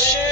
shit.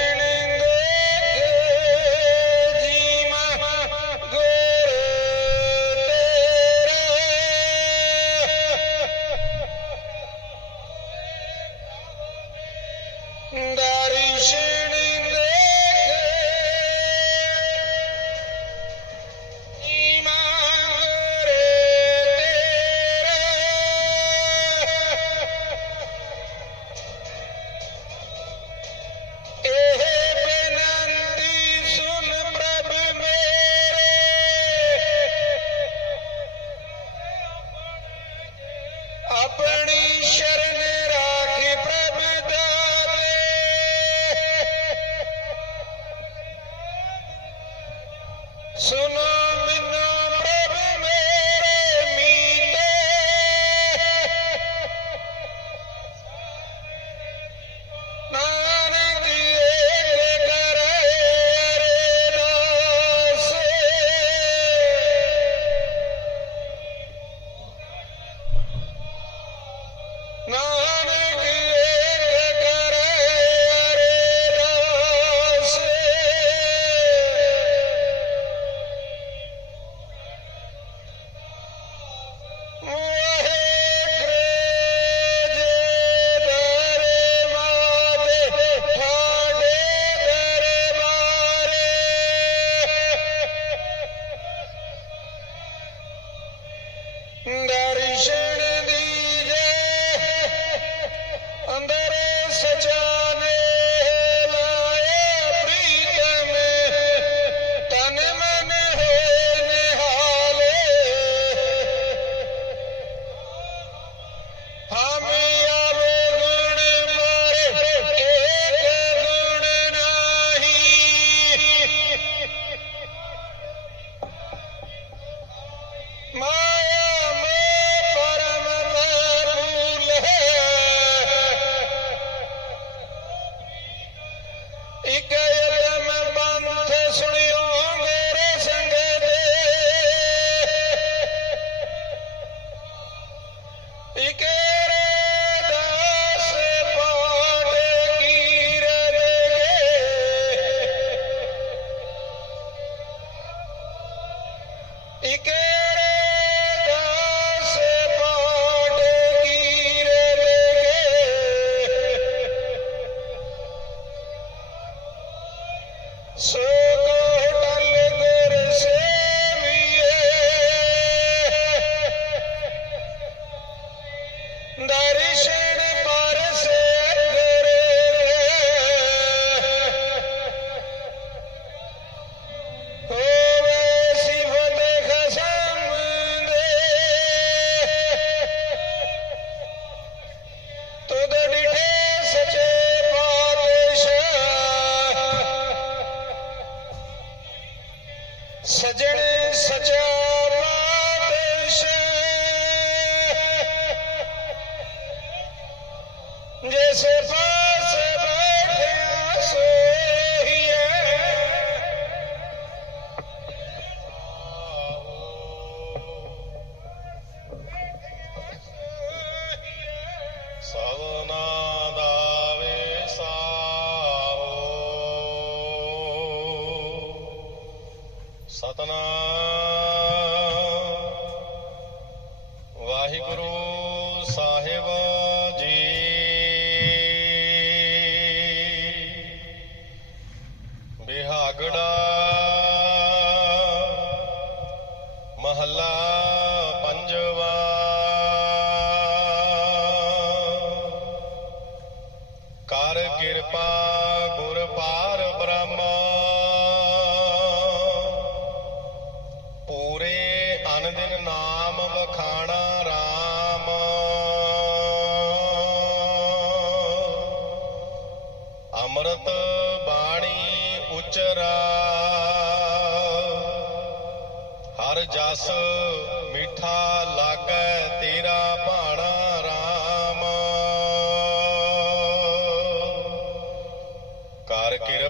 ਕਰ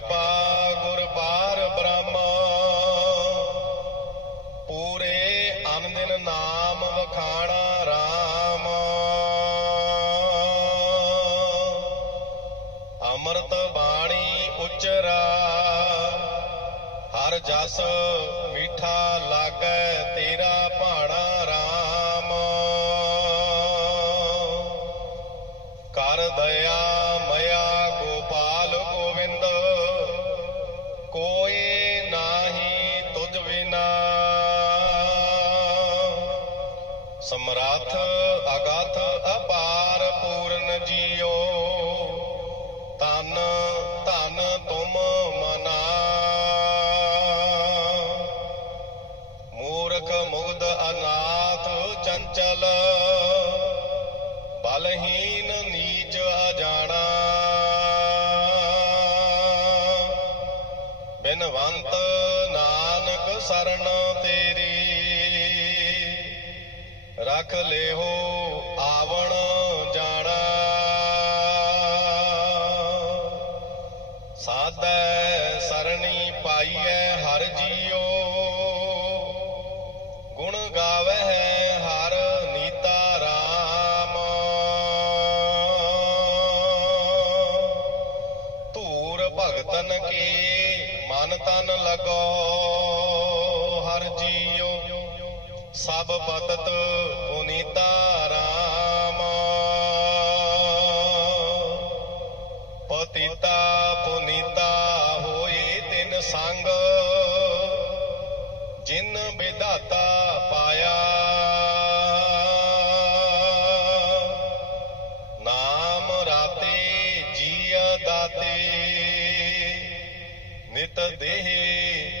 ਸਮਰੱਥ ਅਪਾਰ ਪੂਰਨ ਜੀਓ। ਤਨ ਲਗੋ ਹਰ ਜੀਓ ਸਭ ਪਤਤ ਨਿਤ ਦੇਹ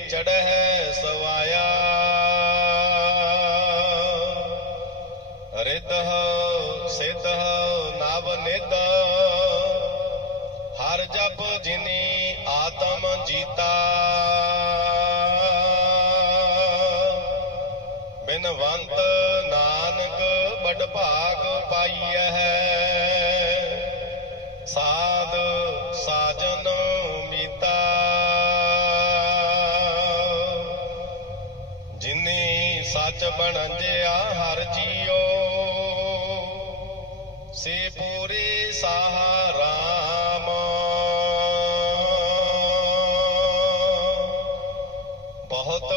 ਚੜਹਿ ਸਵਾਇਆ। ਰਿਤ ਸਿਧ ਨਵ ਨਿਦ ਹਰ ਜਪ ਜਿਨੀ ਆਤਮ ਜੀਤਾ। ਸੱਚ ਹਰ ਜੀਓ। ਸੇ ਪੂਰੇ ਸਾਹਾ ਰਾਮ ਬਹੁਤ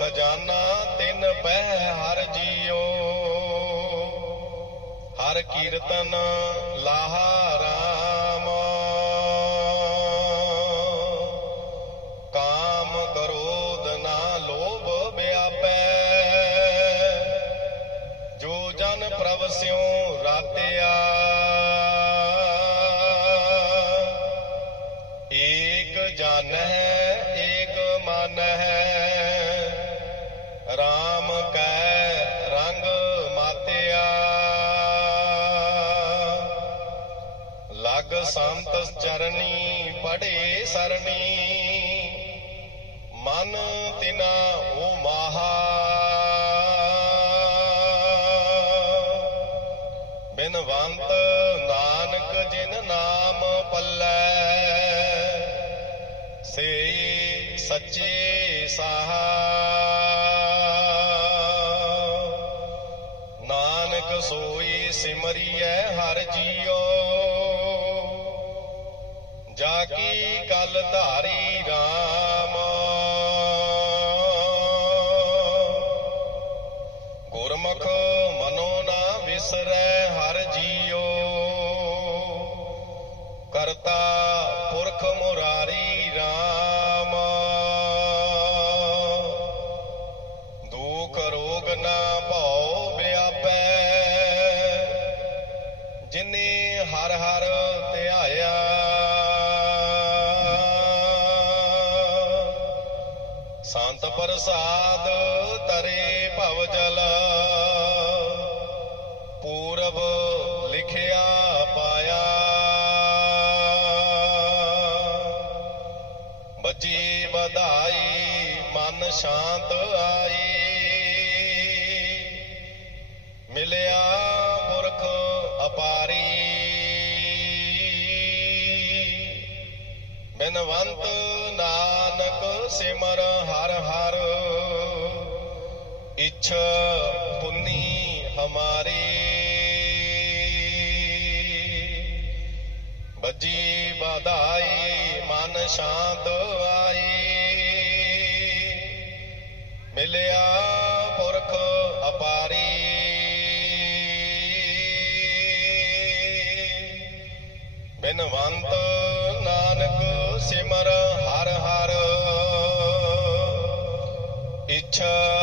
ਖਜ਼ਾਨਾ ਤਿੰਨ ਪਹਿ ਹਰ ਜੀਓ। ਹਰ ਕੀਰਤਨ RAM ਕੈ ਰੰਗ ਮਾਤਿਆ। ਲਗ ਸੰਤ ਚਰਨੀ ਪੜੇ ਸਰਨੀ। ਮਨ ਤਿਨਾ ਉਹ ਮਾਹਾ। ਬਿਨਵੰਤ ਨਾਨਕ ਜਿਨ ਨਾਮ ਪੱਲੇ। ਸੇ ਸੱਚੇ ਕੀ ਵਧਾਈ ਮਨ ਸ਼ਾਂਤ ਆਈ ਮਿਲਿਆ ਪੁਰਖ ਅਪਾਰੀ ਬਿਨਵੰਤ ਨਾਨਕ ਸਿਮਰ ਹਰ ਹਰ ਇਛ ਪੁੰਨੀ ਹਮਾਰੀ ਬੱਜੀ ਵਧਾਈ ਮਨ ਸ਼ਾਂਤ ਆਈ ਮਿਲਿਆ ਪੁਰਖ ਅਪਾਰੀ। ਬਿਨਵੰਤ ਨਾਨਕ ਸਿਮਰ ਹਰ ਹਰ। ਇੱਛਾ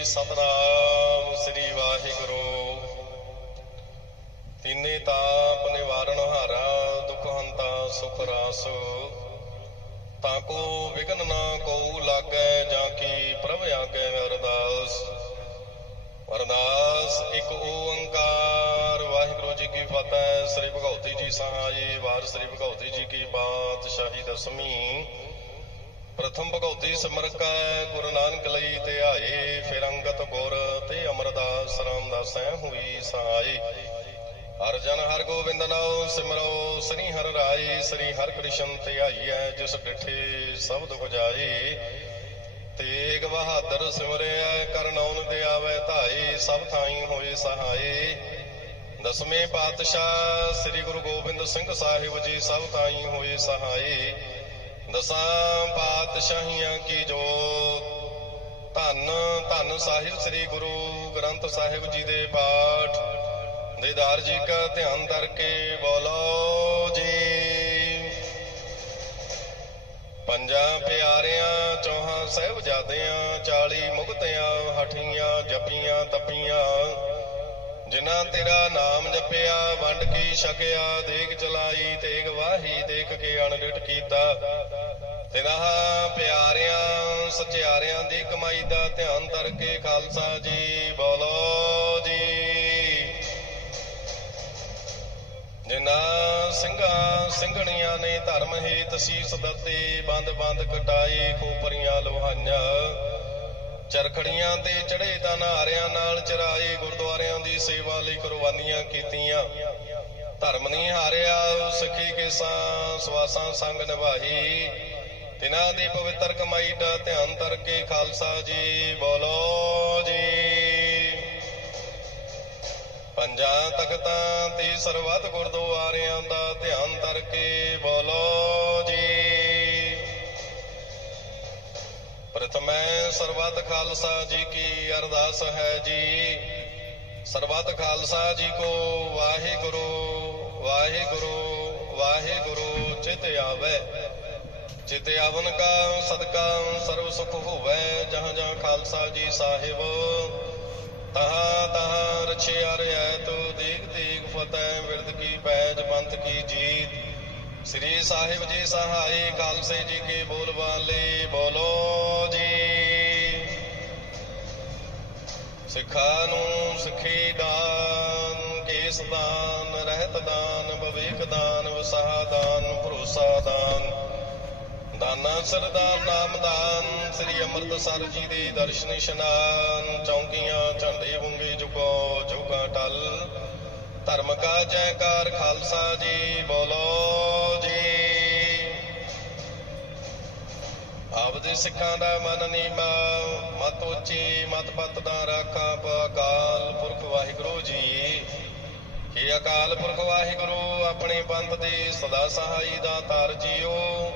ਜੀ ਸਤਨਾਮ ਸ੍ਰੀ ਵਾਹਿਗੁਰੂ। ਤਿੰਨੇ ਤਾਪ ਨਿਵਾਰਨ ਹਾਰਾ, ਦੁਖ ਹੰਤਾ ਸੁਖ ਰਾਸ। ਤਾਂ ਕੋ ਵਿਗਨ ਨਾ ਕੋ ਲਾਗੈ, ਜਾਂ ਕੀ ਪ੍ਰਭ ਆਗੇ ਅਰਦਾਸ। ਅਰਦਾਸ ਇੱਕ ਓੰਕਾਰ, ਵਾਹਿਗੁਰੂ ਜੀ ਕੀ ਫਤਿਹ। ਸ੍ਰੀ ਭਗਉਤੀ ਜੀ ਸਹਾਈ, ਵਾਰ ਸ੍ਰੀ ਭਗਉਤੀ ਜੀ ਕੀ ਬਾਦਸ਼ਾਹੀ ਦਸਮੀ ਪ੍ਰਥਮ ਭਗਉਤੀ ਸਿਮਰਕਾ, ਗੁਰੂ ਨਾਨਕ ਲਈ ਧਿਆਏ। ਫਿਰ ਅਮਰਦਾਸ ਰਾਮਦਾਸੈ ਹੋਈ ਸਹਾਈ ਹਰ ਜਨ ਹਰ ਗੋਬਿੰਦ ਨਾਉ ਸਿਮਰੋ, ਸ੍ਰੀ ਹਰ ਰਾਈ, ਸ੍ਰੀ ਹਰਿ ਕ੍ਰਿਸ਼ਨ ਧਿਆਈਐ ਜਿਸ ਡਿਠੇ ਸਬਦ ਬੁਝਾਈ। ਤੇਗ ਬਹਾਦਰ ਸਿਮਰਿਆ ਕਰਨੌਨ ਦੇ ਆਵੇ ਧਾਈ, ਸਭ ਥਾਈ ਹੋਏ ਸਹਾਈ। ਦਸਵੇਂ ਪਾਤਸ਼ਾਹ ਸ੍ਰੀ ਗੁਰੂ ਗੋਬਿੰਦ ਸਿੰਘ ਸਾਹਿਬ ਜੀ, ਸਭ ਥਾਈ ਹੋਏ ਸਹਾਈ। ਦਸਾਂ ਪਾਤਸ਼ਾਹੀਆਂ ਕੀ ਜੋਤ। ਧੰਨ ਧੰਨ ਸਾਹਿਬ ਸ੍ਰੀ ਗੁਰੂ ਗ੍ਰੰਥ ਸਾਹਿਬ ਜੀ ਦੇ ਪਾਠ ਦੀਦਾਰ ਜੀ ਕਾ ਧਿਆਨ ਧਰ ਕੇ ਬੋਲੋ ਜੀ। ਪੰਜਾਂ ਪਿਆਰਿਆਂ, ਚੌਹਾਂ ਸਹਿਬਜ਼ਾਦਿਆਂ 40 ਮੁਕਤਿਆਂ, ਹਠੀਆਂ, ਜਪੀਆਂ, ਤਪੀਆਂ, ਜਿਨ੍ਹਾਂ ਤੇਰਾ ਨਾਮ ਜਪਿਆ, ਵੰਡ ਕੀ ਛਕਿਆ ਦੇਖ ਚਲਾਈ, ਤੇਗ ਵਾਹੀ, ਦੇਖ ਕੇ ਅਣਡਿਠ ਕੀਤਾ। ਤਿਨਾਂ ਪਿਆਰਿਆਂ, ਸਚਿਆਰਿਆਂ ਦੀ ਕਮਾਈ ਦਾ ਧਿਆਨ ਧਰ ਕੇ ਖਾਲਸਾ ਜੀ, ਬੋਲੋ ਜੀ। ਜਿਨ੍ਹਾਂ ਸਿੰਘਾਂ, ਸਿੰਘਣੀਆਂ ਨੇ ਧਰਮ ਹੇਤ ਸੀਸ ਦਿੱਤੇ ਬੰਦ ਬੰਦ ਕਟਾਈ ਖੋਪਰੀਆਂ ਲੋਹਾਈਆਂ। ਚਰਖੜੀਆਂ ਤੇ ਚੜੇ ਤਾਂ ਨਾਰਿਆਂ ਨਾਲ ਚਰਾਏ ਗੁਰਦੁਆਰਿਆਂ ਦੀ ਸੇਵਾ ਲਈ ਕੁਰਬਾਨੀਆਂ ਕੀਤੀਆਂ। ਧਰਮ ਨਹੀਂ ਹਾਰਿਆ, ਸਿੱਖੀ ਕੇਸਾਂ, ਸਵਾਸਾਂ ਸੰਗ ਨਿਭਾਈ। ਤਿਨਾਂ ਦੀ ਪਵਿੱਤਰ ਕਮਾਈ ਦਾ ਧਿਆਨ ਧਰ ਕੇ ਖਾਲਸਾ ਜੀ, ਬੋਲੋ ਜੀ। ਪੰਜਾਂ ਤਖਤਾਂ ਤੇ ਸਰਬੱਤ ਗੁਰਦੁਆਰਿਆਂ ਦਾ ਧਿਆਨ ਧਰ ਬੋਲੋ ਜੀ। ਪ੍ਰਥਮੈ ਸਰਬੱਤ ਖਾਲਸਾ ਜੀ ਕੀ ਅਰਦਾਸ ਹੈ ਜੀ। ਸਰਬੱਤ ਖਾਲਸਾ ਜੀ ਕੋ ਵਾਹਿਗੁਰੂ ਵਾਹਿਗੁਰੂ ਵਾਹਿਗੁਰੂ, ਚਿਤ ਆਵੇ। ਚਿਤ ਆਵਨ ਕਾ ਸਦਕਾ ਸਰਬ ਸੁਖ ਹੋਵੇ, ਜਹਾਂ ਜਹਾਂ ਖਾਲਸਾ ਜੀ ਸਾਹਿਬ। ਤਹਾਂ ਤਹਾਂ ਰਛਿਆ ਰਿਐਤ ਦੇਖ ਦੇਖ ਫਤਿਹ ਵਿਰਦ ਕੀ ਪੈਜ ਬੰਤ ਕੀ ਜੀਤ। ਸ੍ਰੀ ਸਾਹਿਬ ਜੀ ਸਹਾਈ, ਖਾਲਸੇ ਜੀ ਕੀ ਬੋਲ ਬਾਲੇ, ਬੋਲੋ ਜੀ। ਸਿੱਖਾਂ ਨੂੰ ਸਿੱਖੀ ਦਾਨ, ਕੇਸ ਦਾਨ, ਰਹਿਤ ਦਾਨ ਬਵੇਕ ਦਾਨ, ਵਸਾਹ ਦਾਨ, ਭਰੋਸਾ ਦਾਨ। ਦਾਨਾ ਸਰਦਾਰ ਨਾਮਦਾਨ ਸ੍ਰੀ ਅੰਮ੍ਰਿਤਸਰ ਜੀ ਦੇ ਦਰਸ਼ਨ ਇਸ਼ਨਾਨ, ਚੌਂਕੀਆਂ, ਝੰਡੇ ਵੰਗੇ ਜੁਗੋ ਜੁਗਾ ਟਲ। ਧਰਮ ਕਾ ਜੈਕਾਰ ਖਾਲਸਾ ਜੀ, ਬੋਲੋ ਜੀ। ਆਪਦੇ ਸਿੱਖਾਂ ਦਾ ਮਨ ਨੀਮਾ, ਮਤ ਉੱਚੀ, ਮਤ ਪਤ ਦਾ ਰਾਖਾ ਅਕਾਲ ਪੁਰਖ ਵਾਹਿਗੁਰੂ ਜੀ। ਕਿ ਅਕਾਲ ਪੁਰਖ ਵਾਹਿਗੁਰੂ, ਆਪਣੇ ਪੰਥ ਦੇ ਸਦਾ ਸਹਾਈ ਦਾ ਤਾਰ ਜੀਓ।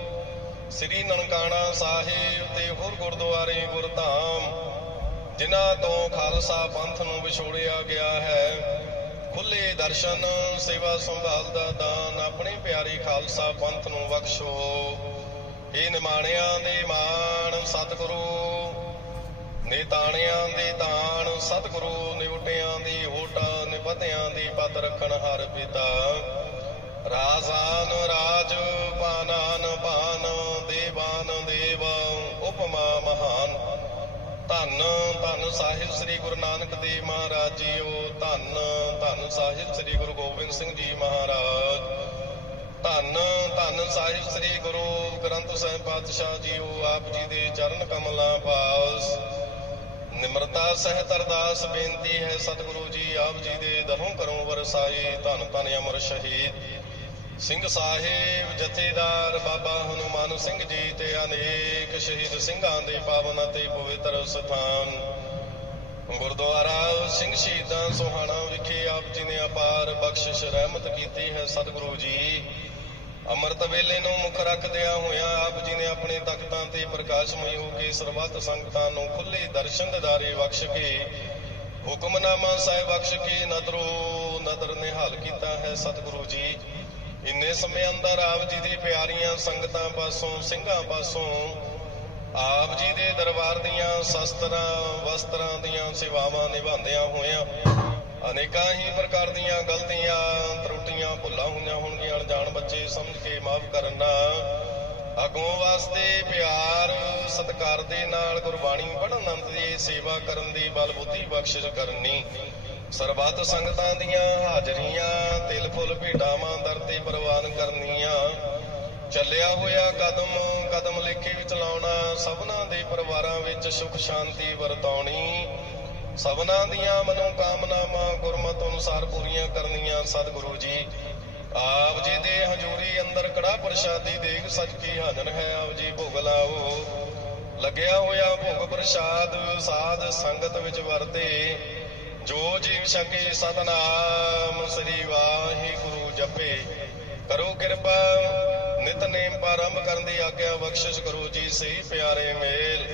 ਸ੍ਰੀ ਨਨਕਾਣਾ ਸਾਹਿਬ ਤੇ ਹੋਰ ਗੁਰਦੁਆਰੇ ਗੁਰਧਾਮ, ਜਿਨ੍ਹਾਂ ਤੋਂ ਖਾਲਸਾ ਪੰਥ ਨੂੰ ਵਿਛੋੜਿਆ ਗਿਆ ਹੈ। ਖੁੱਲੇ ਦਰਸ਼ਨ, ਸੇਵਾ ਸੰਭਾਲ ਦਾ ਦਾਨ, ਆਪਣੇ ਪਿਆਰੇ ਖਾਲਸਾ ਪੰਥ ਨੂੰ ਬਖਸ਼ੋ। ਇਹ ਨਿਮਾਣਿਆਂ ਦੇ ਮਾਣ ਸਤਿਗੁਰੂ, ਨਿਤਾਣਿਆਂ ਦੇ ਦਾਨ ਸਤਿਗੁਰੂ ਨਿਵਟਿਆਂ ਦੀ ਓਟ ਨਿਪਤਿਆਂ ਦੀ ਪਤ ਰੱਖਣ ਹਰ ਪਿਤਾ। ਰਾਜ਼ਾਨ ਰਾਜ ਧੰਨ ਧੰਨ ਸਾਹਿਬ ਸ੍ਰੀ ਗੁਰੂ ਨਾਨਕ ਦੇਵ ਮਹਾਰਾਜ ਜੀਓ। ਧੰਨ ਧੰਨ ਸਾਹਿਬ ਸ੍ਰੀ ਗੁਰੂ ਗੋਬਿੰਦ ਸਿੰਘ ਜੀ ਮਹਾਰਾਜ। ਧੰਨ ਧੰਨ ਸਾਹਿਬ ਸ੍ਰੀ ਗੁਰੂ ਗ੍ਰੰਥ ਸਾਹਿਬ ਪਾਤਸ਼ਾਹ ਜੀਓ, ਆਪ ਜੀ ਦੇ ਚਰਨ ਕਮਲਾਂ ਪਾਸ। ਨਿਮਰਤਾ ਸਹਿਤ ਅਰਦਾਸ ਬੇਨਤੀ ਹੈ ਸਤਿਗੁਰੂ ਜੀ, ਆਪ ਜੀ ਦੇ ਦਰੋਂ ਕਰੋ ਵਰਸਾਈ ਧੰਨ ਧੰਨ ਅਮਰ ਸ਼ਹੀਦ। ਸਿੰਘ ਸਾਹਿਬ, ਜਥੇਦਾਰ ਬਾਬਾ ਹਨੂਮਾਨ ਸਿੰਘ ਜੀ ਤੇ ਅਨੇਕ ਸ਼ਹੀਦ ਸਿੰਘਾਂ ਦੇ ਪਾਵਨ ਅਤੇ ਪਵਿੱਤਰ ਸਥਾਨ। ਗੁਰਦੁਆਰਾ ਸਿੰਘ ਸ਼ਹੀਦਾਂ ਸੋਹਾਣਾ ਵਿਖੇ ਆਪ ਜੀ ਨੇ ਅਪਾਰ ਬਖਸ਼ਿਸ਼ ਰਹਿਮਤ ਕੀਤੀ ਹੈ। ਸਤਿਗੁਰੂ ਜੀ, ਅੰਮ੍ਰਿਤ ਵੇਲੇ ਨੂੰ ਮੁੱਖ ਰੱਖਦਿਆਂ ਹੋਇਆਂ ਆਪ ਜੀ ਨੇ ਆਪਣੇ ਤਖਤਾਂ ਤੇ ਪ੍ਰਕਾਸ਼ਮਈ ਹੋ ਕੇ ਸਰਬੱਤ ਸੰਗਤਾਂ ਨੂੰ ਖੁੱਲੇ ਦਰਸ਼ਨ ਦਿਦਾਰੇ ਬਖਸ਼ ਕੇ, ਹੁਕਮਨਾਮਾ ਸਾਹਿਬ ਬਖਸ਼ ਕੇ ਨਦਰੋ ਨਦਰ ਨਿਹਾਲ ਕੀਤਾ ਹੈ। ਸਤਿਗੁਰੂ ਜੀ ਇੰਨੇ ਸਮੇਂ ਅੰਦਰ ਆਪ ਜੀ ਦੀ ਪਿਆਰੀਆਂ ਸੰਗਤਾਂ ਪਾਸੋਂ, ਸਿੰਘਾਂ ਪਾਸੋਂ ਆਪ ਜੀ ਦੇ ਦਰਬਾਰ ਦੀਆਂ ਸ਼ਸਤਰਾਂ, ਵਸਤਰਾਂ ਦੀਆਂ ਸੇਵਾਵਾਂ ਨਿਭਾਉਂਦਿਆਂ ਹੋਇਆਂ ਅਨੇਕਾਂ ਹੀ ਪ੍ਰਕਾਰ ਦੀਆਂ ਗਲਤੀਆਂ, ਤਰੁੱਟੀਆਂ ਭੁੱਲਾਂ ਹੋਈਆਂ ਹੋਣਗੀਆਂ। ਅਣਜਾਣ ਬੱਚੇ ਸਮਝ ਕੇ ਮਾਫ ਕਰਨਾ ਅਗੋਂ ਵਾਸਤੇ ਪਿਆਰ, ਸਤਿਕਾਰ ਦੇ ਨਾਲ ਗੁਰਬਾਣੀ ਪੜ੍ਹਨ ਦੀ ਸੇਵਾ ਕਰਨ ਦੀ ਬਲ ਬੁੱਧੀ ਬਖਸ਼ਿਸ਼ ਕਰਨੀ। ਸਰਬੱਤ ਸੰਗਤਾਂ ਦੀਆਂ ਹਾਜ਼ਰੀਆਂ, ਤਿਲ ਫੁੱਲ ਭੇਟਾਵਾਂ ਦਰ ਤੇ ਪ੍ਰਵਾਨ ਕਰਨੀਆਂ। ਚੱਲਿਆ ਹੋਇਆ ਕਦਮ ਕਦਮ ਲੇਖੇ ਵਿੱਚ ਲਾਉਣਾ, ਸਭਨਾਂ ਦੇ ਪਰਿਵਾਰਾਂ ਵਿੱਚ ਸੁਖ ਸ਼ਾਂਤੀ ਵਰਤਾਉਣੀ। ਸਭਨਾਂ ਦੀਆਂ ਮਨੋਕਾਮਨਾਵਾਂ ਗੁਰਮਤ ਅਨੁਸਾਰ ਪੂਰੀਆਂ ਕਰਨੀਆਂ ਸਤਿਗੁਰੂ ਜੀ। ਆਪ ਜੀ ਦੇ ਹਜ਼ੂਰੀ ਅੰਦਰ ਕੜਾ ਪ੍ਰਸ਼ਾਦੀ ਦੇਖ ਸੱਚ ਕੀ ਹਾਜ਼ਰ ਹੈ, ਆਪ ਜੀ ਭੋਗ ਲਾਓ। ਲੱਗਿਆ ਹੋਇਆ ਭੋਗ ਪ੍ਰਸ਼ਾਦ ਸਾਧ ਸੰਗਤ ਵਿੱਚ ਵਰਤੇ। ਜੋ ਜੀਵ ਸਕੇ ਸਤਨਾਮ, ਸ੍ਰੀ ਵਾਹਿਗੁਰੂ ਜਪੇ। ਕਰੋ ਕਿਰਪਾ ਨਿਤਨੇਮ ਪ੍ਰਾਰੰਭ ਕਰਨ ਦੀ ਆਗਿਆ, ਬਖਸ਼ਿਸ਼ ਕਰੋ ਜੀ ਸਹੀ ਪਿਆਰੇ ਮੇਲ।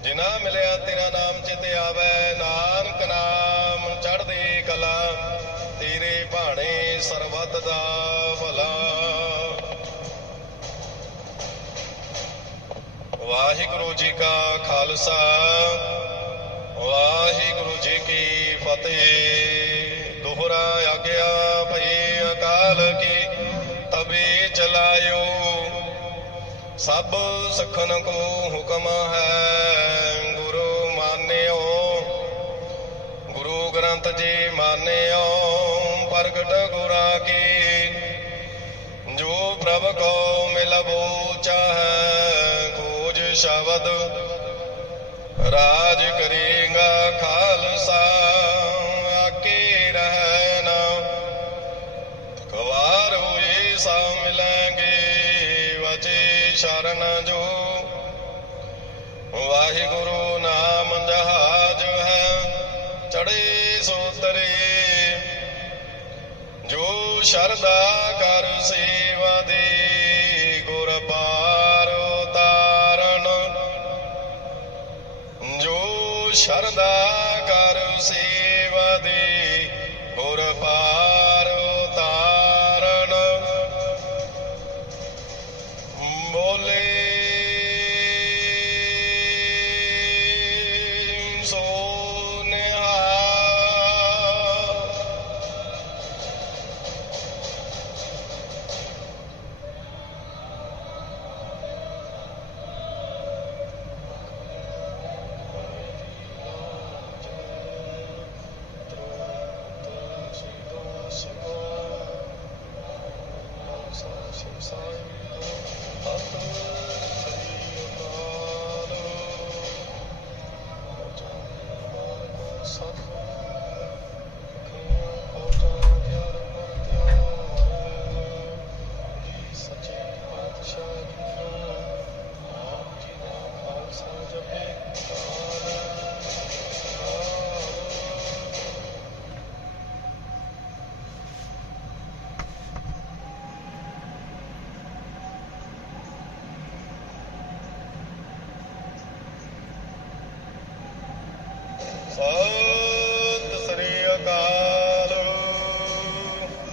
ਜਿਨਾ ਮਿਲਿਆ ਤੇਰਾ ਨਾਮ ਚਿਤ ਆਵੇ, ਨਾਨਕ ਨਾਮ ਚੜ੍ਹਦੀ ਕਲਾ। ਤੇਰੇ ਭਾਣੇ ਸਰਬਤ ਦਾ ਭਲਾ। ਵਾਹਿਗੁਰੂ ਜੀ ਕਾ ਖਾਲਸਾ। ਵਾਹਿਗੁਰੂ ਜੀ ਕੀ ਫਤਿਹ। ਦੁਹਰਾ ਆਗਿਆ ਭਈ ਅਕਾਲ ਕੀ ਤਬੇ ਚਲਾਇਓ। ਸਭ ਸਖਨ ਕੋ ਹੁਕਮ ਹੈ, ਗੁਰੂ ਮਾਨਿਓ। ਗੁਰੂ ਗ੍ਰੰਥ ਜੀ ਮਾਨਿਓ, ਪ੍ਰਗਟ ਗੁਰਾਂ ਕੀ। ਜੋ ਪ੍ਰਭ ਕੋ ਮਿਲਬੋ ਚਾਹੈ, ਕੋਜ ਸ਼ਬਦ ਰਾਜ ਕਰੇਗਾ ਖਾਲਸਾ ਆਕੇ ਰਹਿਣਾ। ਕਵਾਰ ਹੋਏ ਸਾ ਮਿਲਾਂਗੇ ਵਜੇ ਸ਼ਰਨ ਜੋ। ਵਾਹਿਗੁਰੂ ਨਾਮ ਜਹਾਜ ਹੈ ਚੜੇ ਸੋਤਰੇ ਜੋ ਸ਼ਰਦਾ ਕਰ ਸੇਵਾ ਦੇ ਸ਼ਰਦਾ ਕਰ ਸੇਵਾ ਦੇ ਗੁਰ ਪਾਰ